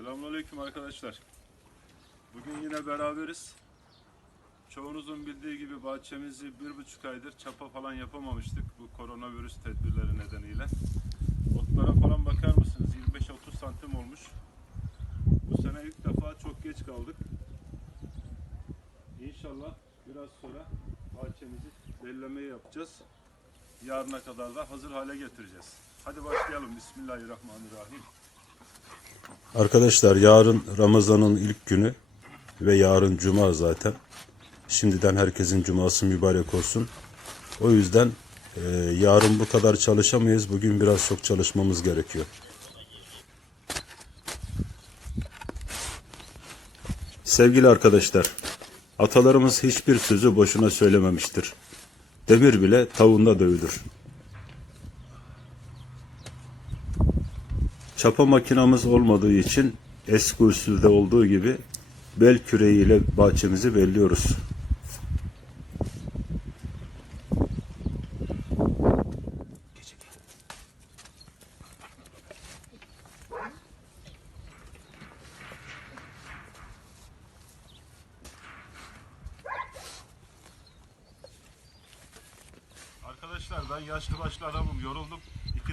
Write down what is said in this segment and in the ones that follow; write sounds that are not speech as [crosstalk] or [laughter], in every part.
Selamünaleyküm arkadaşlar. Bugün yine beraberiz. Çoğunuzun bildiği gibi bahçemizi bir buçuk aydır çapa falan yapamamıştık bu koronavirüs tedbirleri nedeniyle. Otlara falan bakar mısınız? 25-30 santim olmuş. Bu sene ilk defa çok geç kaldık. İnşallah biraz sonra bahçemizi bellemeyi yapacağız. Yarına kadar da hazır hale getireceğiz. Hadi başlayalım. Bismillahirrahmanirrahim. Arkadaşlar yarın Ramazan'ın ilk günü ve yarın cuma zaten. Şimdiden herkesin cuması mübarek olsun. O yüzden e, yarın bu kadar çalışamayız. Bugün biraz çok çalışmamız gerekiyor. Sevgili arkadaşlar, atalarımız hiçbir sözü boşuna söylememiştir. Demir bile tavuğunda dövülür. Çapa makinamız olmadığı için eski usulde olduğu gibi bel küreğiyle bahçemizi belliyoruz. Arkadaşlar ben yaşlı başlı adamım yoruldum.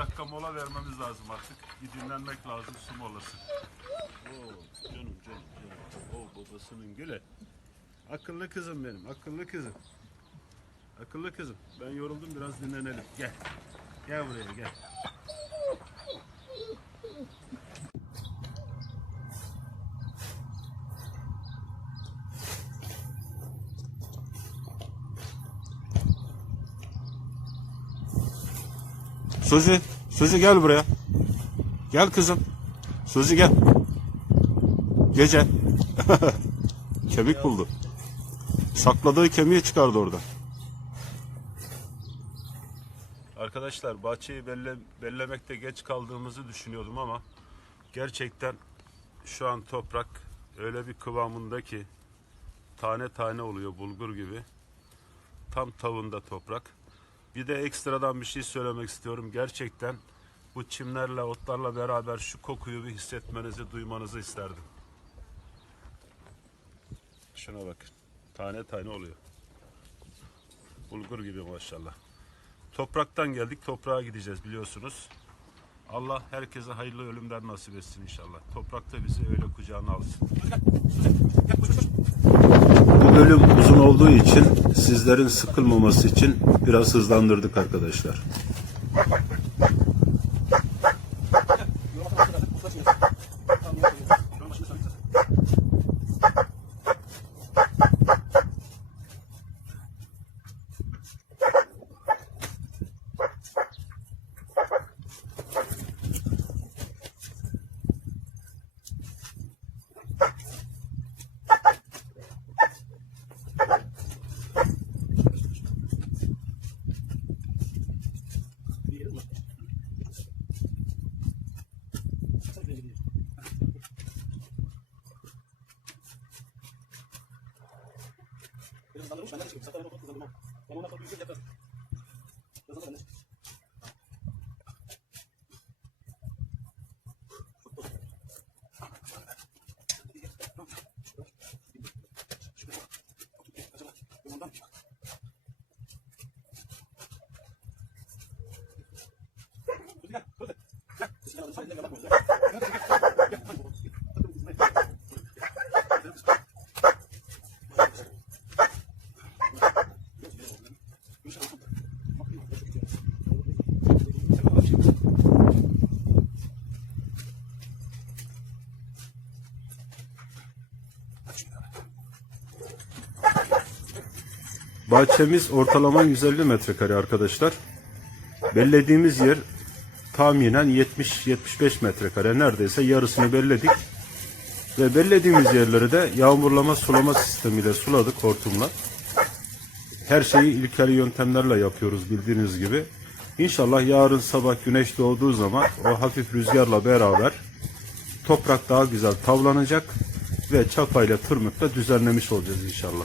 Dakika mola vermemiz lazım artık. Bir dinlenmek lazım su molası. Oo, canım canım canım. Oo babasının gülü. Akıllı kızım benim akıllı kızım. Akıllı kızım. Ben yoruldum biraz dinlenelim. Gel. Gel buraya gel. Suzi, Suzi gel buraya. Gel kızım. Suzi gel. Gece. [laughs] Kemik buldu. Sakladığı kemiği çıkardı orada. Arkadaşlar bahçeyi belle, bellemekte geç kaldığımızı düşünüyordum ama gerçekten şu an toprak öyle bir kıvamında ki tane tane oluyor bulgur gibi. Tam tavında toprak. Bir de ekstradan bir şey söylemek istiyorum. Gerçekten bu çimlerle, otlarla beraber şu kokuyu bir hissetmenizi, duymanızı isterdim. Şuna bakın. Tane tane oluyor. Bulgur gibi maşallah. Topraktan geldik, toprağa gideceğiz biliyorsunuz. Allah herkese hayırlı ölümden nasip etsin inşallah. Toprak da bizi öyle kucağına alsın. Bu bölüm uzun olduğu için sizlerin sıkılmaması için biraz hızlandırdık arkadaşlar. Pero estamos buscando que se está dando por todo el mundo. Con una conclusión ya está. Bahçemiz ortalama 150 metrekare arkadaşlar. Bellediğimiz yer tahminen 70-75 metrekare. Neredeyse yarısını belledik. Ve bellediğimiz yerleri de yağmurlama sulama sistemiyle suladık hortumla. Her şeyi ilkel yöntemlerle yapıyoruz bildiğiniz gibi. İnşallah yarın sabah güneş doğduğu zaman o hafif rüzgarla beraber toprak daha güzel tavlanacak ve çapayla tırmıkla düzenlemiş olacağız inşallah.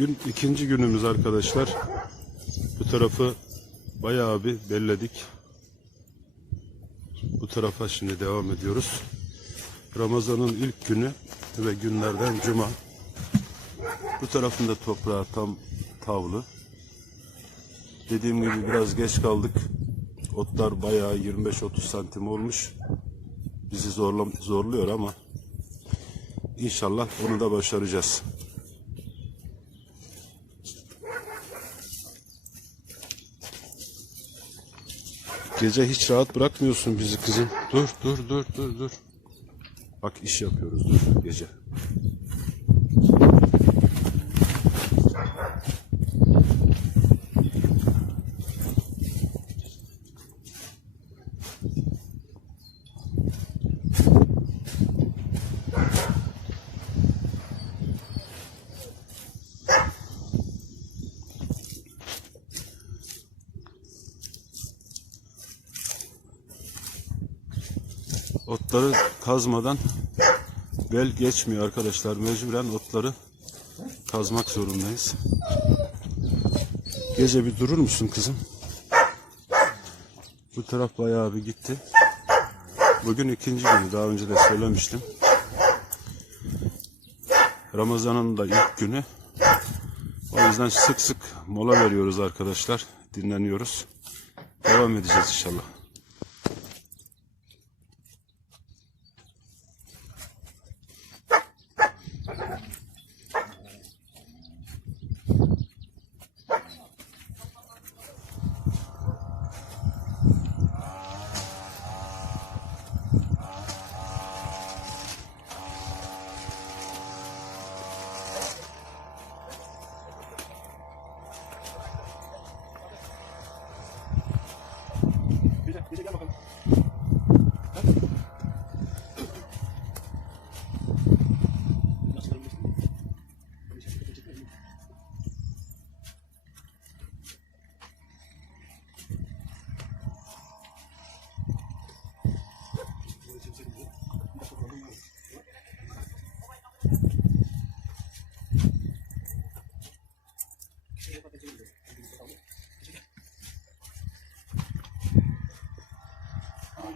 Bugün ikinci günümüz arkadaşlar. Bu tarafı bayağı bir belledik. Bu tarafa şimdi devam ediyoruz. Ramazan'ın ilk günü ve günlerden cuma. Bu tarafında toprağı tam tavlı. Dediğim gibi biraz geç kaldık. Otlar bayağı 25-30 santim olmuş. Bizi zorla, zorluyor ama inşallah onu da başaracağız. Gece hiç rahat bırakmıyorsun bizi kızım. Dur dur dur dur dur. Bak iş yapıyoruz dur gece. Otları kazmadan bel geçmiyor arkadaşlar. Mecburen otları kazmak zorundayız. Gece bir durur musun kızım? Bu taraf bayağı bir gitti. Bugün ikinci günü. Daha önce de söylemiştim. Ramazan'ın da ilk günü. O yüzden sık sık mola veriyoruz arkadaşlar. Dinleniyoruz. Devam edeceğiz inşallah.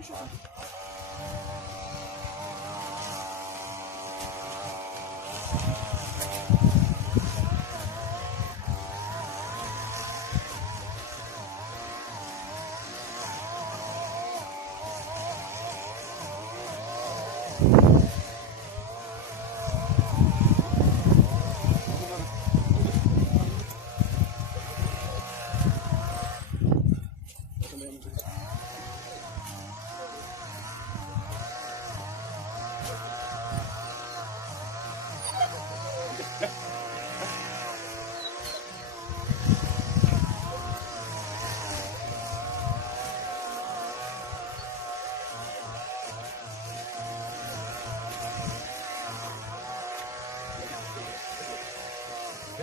Gel,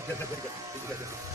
行ってらっしゃい。